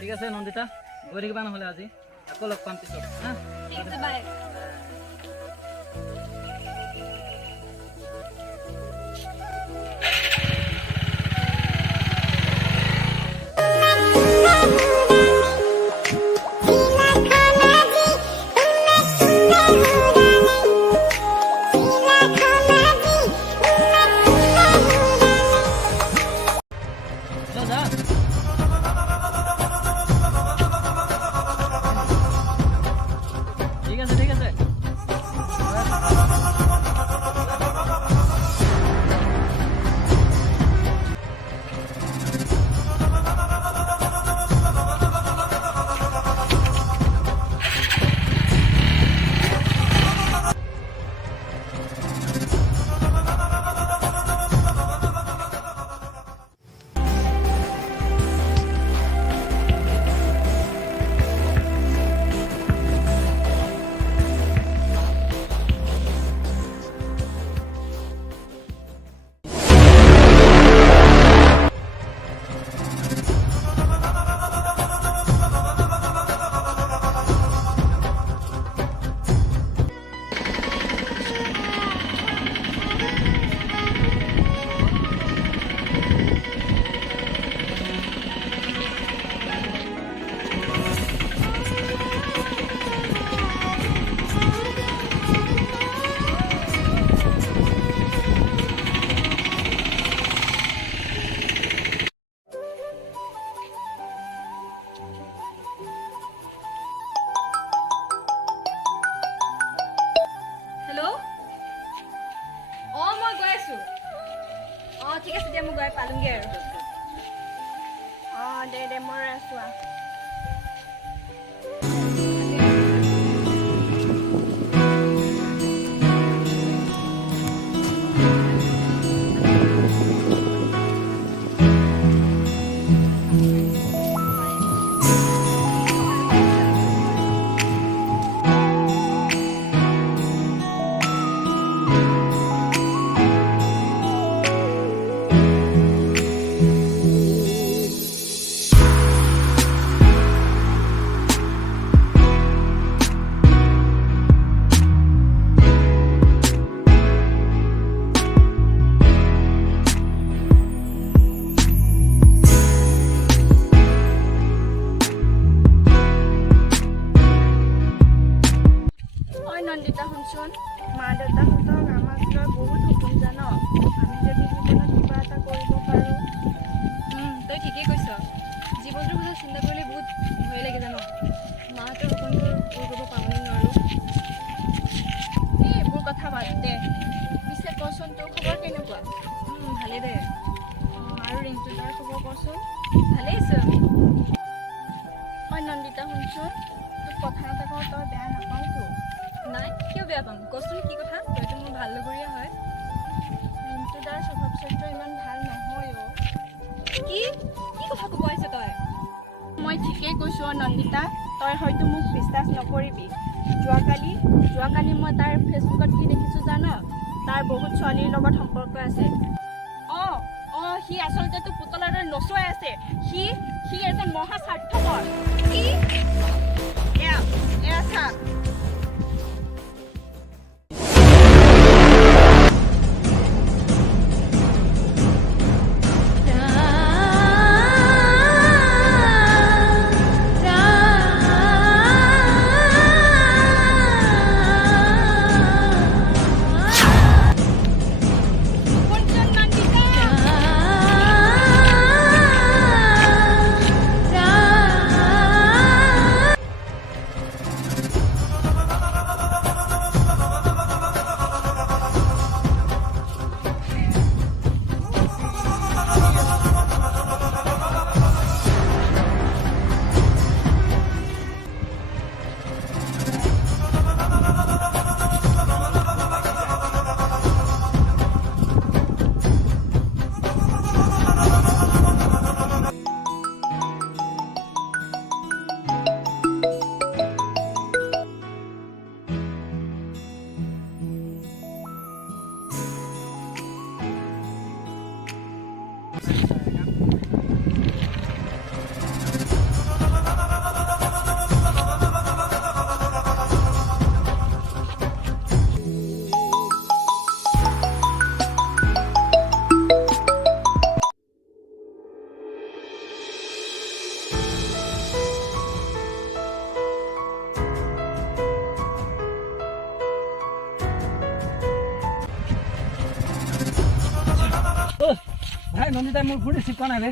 ঠিক আছে নন্দিতা, গৈ থাকিবা নহ'লে আজি আকৌ লগ পাম পিছত হা। ঠিক আছে, বাই। ঠিক আছে ঠিক আছে। ঠিক আছে দিয়া, মই গৈ পালোঁগৈ আৰু। দে মই আছোঁ। নন্দিতা শুনচোন, মা দেউতাহঁতক আমাক লৈ বহুত সপোন জান। আমি যদি জীৱনত কিবা এটা কৰিব পাৰোঁ। তই ঠিকেই কৈছ। জীৱনটোৰ কথা চিন্তা কৰিলে বহুত ভয় লাগে জান। মাহঁতৰ সপোনবোৰ পূৰ কৰিব পাৰোঁনে নোৱাৰোঁ। এইবোৰ কথা বাদ দে, পিছে কচোন তোৰ খবৰ কেনেকুৱা? ভালেই দে। আৰু ৰিংটু তাৰ খবৰ কচোন। ভালেই আছোঁ আমি। নন্দিতা শুনচোন, তোক কথা এটা কওঁ, তই বেয়া নাপাওঁতো? নাই, কিয় বেয়া পাম, কচোন কি কথা। তইতো মোৰ ভাল লগৰীয়া হয়। ৰিংটু তাৰ স্বভাৱ চৰিত্ৰ ইমান ভাল নহয় অ'। কি কথা ক'ব আহিছ তই? মই ঠিকেই কৈছোঁ নন্দিতা, তই হয়তো মোক বিশ্বাস নকৰিবি। যোৱাকালি মই তাৰ ফেচবুকত কি দেখিছোঁ জান? তাৰ বহুত ছোৱালীৰ লগত সম্পৰ্ক আছে। সি আচলতে তোক পুতলাৰ দৰে নচুৱাই আছে। সি এজন মহা স্বাৰ্থপৰ। কি? এয়া চা। নন্দিতাই মোৰ ফোন ৰিচিভ কৰা নাই বে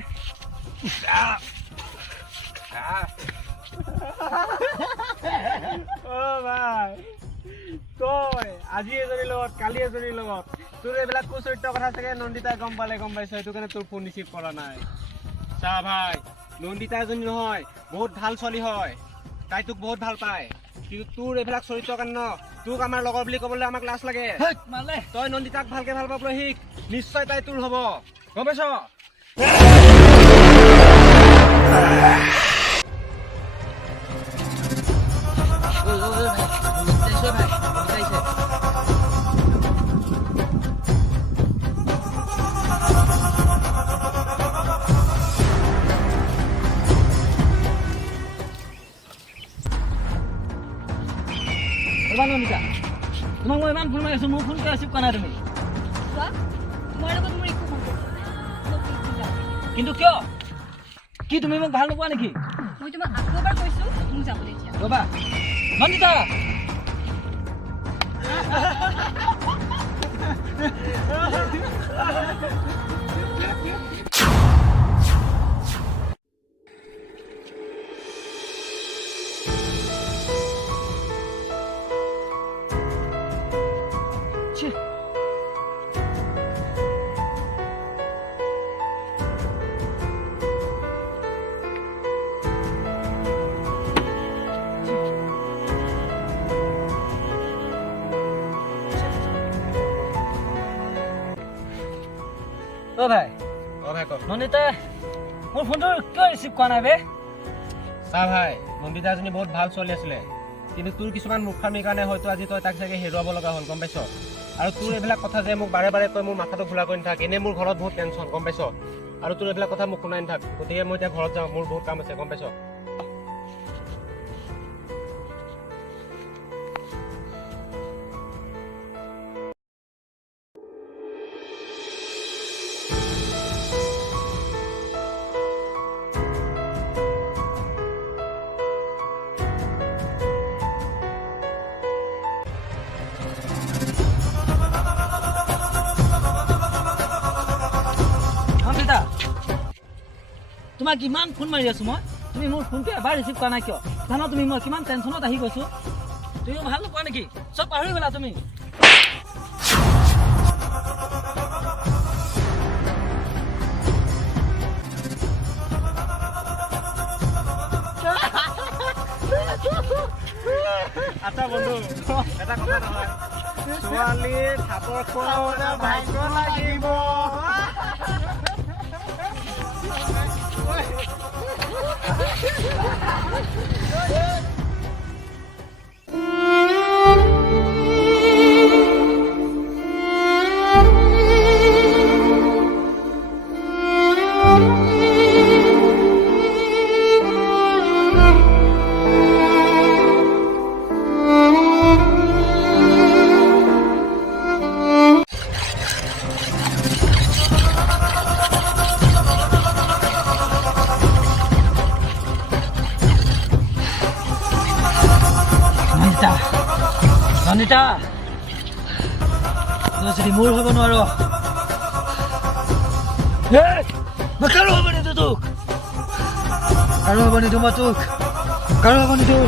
ভাই তই আজি এজনীৰ লগত কালি এজনীৰ লগত তোৰ এইবিলাক কুচৰিত্ৰ কথা চাগে নন্দিতাই গম পাইছ সেইটো কাৰণে তোৰ ফোন ৰিচিভ কৰা নাই চা ভাই নন্দিতা এজনী নহয় বহুত ভাল ছোৱালী হয় তাই তোক বহুত ভাল পায় কিন্তু তোৰ এইবিলাক চৰিত্ৰৰ কাৰণে ন তোক আমাৰ লগৰ বুলি ক'বলৈ আমাক লাজ লাগে তই নন্দিতাক ভালকে ভাল পাবলৈ শিক নিশ্চয় তাই তোৰ হ'ব গম পাইছ নন্দিতা তোমাক মই ইমান ফোন মাৰি আছো মোৰ ফোন কিয় ৰিচিভ কৰা নাই তুমি চোৱা তোমাৰ লগত মোৰ একো সম্পৰ্ক নাই কিন্তু কিয় কি তুমি মোক ভাল নোপোৱা নেকি মই তোমাক আকৌ এবাৰ কৈছো মোক যাবলৈ দিয়া ৰ'বা নন্দিতা ভাই নন্দিতাই মোৰ ফোনটো কিয় ৰিচিভ কৰা নাই বে চা ভাই নন্দিতা এজনী বহুত ভাল ছোৱালী আছিলে কিন্তু তোৰ কিছুমান মুখামিৰ কাৰণে হয়তো আজি তই তাক চাগে হেৰুৱাব লগা হ'ল গম পাইছ আৰু তোৰ এইবিলাক কথা যে মোক বাৰে বাৰে তই মোৰ মাথাটো খোলা কৰি নাথাক এনেই মোৰ ঘৰত বহুত টেনশ্যন গম পাইছ আৰু তোৰ এইবিলাক কথা মোক শুনাই নাথাক গতিকে মই এতিয়া ঘৰত যাওঁ মোৰ বহুত কাম আছে গম পাইছ তোমাক কিমান ফোন মাৰি আছো মই তুমি মোৰ ফোনটো এবাৰ ৰিচিভ কৰা নাই কিয় জানা তুমি মই কিমান টেনশ্যনত আহি গৈছো তুমি ভাল নোপোৱা নেকি চব পাহৰি গ'লা তুমি আচ্ছা বন্ধু এটা কথা নহয় ছোৱালী থাপৰ খোৱাবলৈ ভাগ্য লাগিব নন্দিতা তই যদি মোৰ হ'ব নোৱাৰ কাৰো হ'ব নিদো তোক কাৰো হ'ব নিদো মই তোক কাৰো হ'ব নিদো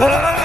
Hey!